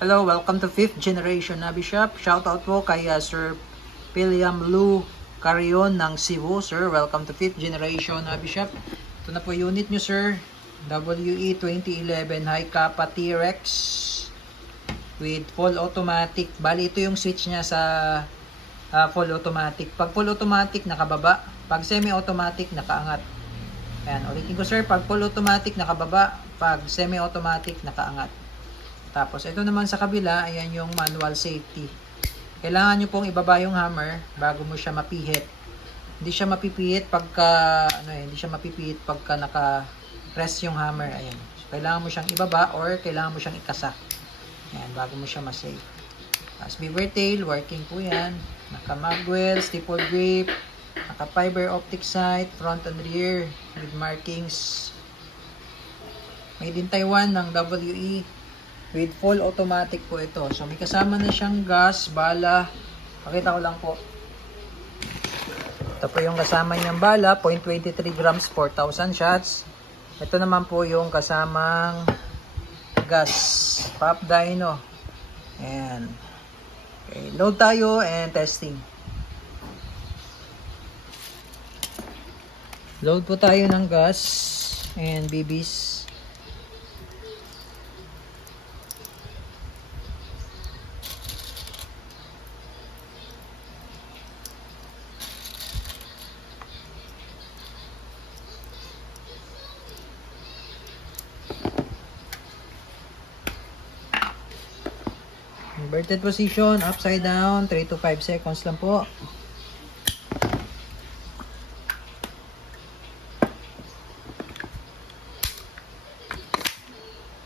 Hello, welcome to 5th Generation Nabi Shop. Shoutout po kay Sir William Lou Carion ng Cebu, sir. Welcome to 5th Generation Nabi Shop. Ito na po unit nyo, sir. WE 2011 High Kappa T-Rex with full automatic. Bali, ito yung switch niya sa full automatic. Pag full automatic, nakababa. Pag semi-automatic, nakaangat. Ayan, ulitin ko, sir. Pag full automatic, nakababa. Pag semi-automatic, nakaangat. Tapos, ito naman sa kabila, ayan yung manual safety. Kailangan nyo pong ibaba yung hammer bago mo siya mapihit. Hindi siya mapipihit pagka, hindi siya mapipihit pagka naka-press yung hammer. Ayan. So, kailangan mo siyang ibaba or kailangan mo siyang ikasa. Ayan, bago mo siya masave. Tapos, beaver tail, working po yan. Naka-magwell, staple grip, naka-fiber optic sight, front and rear with markings. Made in Taiwan ng WE. With full automatic po ito. So, may kasama na siyang gas, bala. Pakita ko lang po. Ito po yung kasama niyang bala. 0.23 grams, 4,000 shots. Ito naman po yung kasamang gas. Pop dyno. Ayan. Okay, load tayo and testing. Load po tayo ng gas and BBs. Inverted position, upside down, 3 to 5 seconds lang po.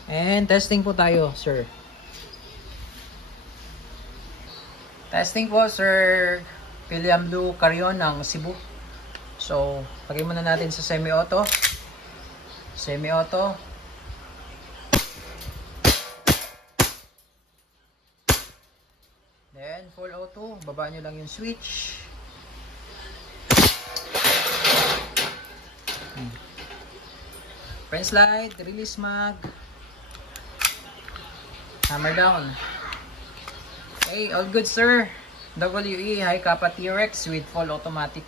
And testing po tayo, sir. Testing po, Sir William Lou Carion ng Cebu. So, lagay muna natin sa semi-auto. Semi-auto. Then, full auto. Baba nyo lang yung switch. Press slide, release mag. Hammer down. Okay, all good, sir. WE High Kappa T-Rex with full automatic.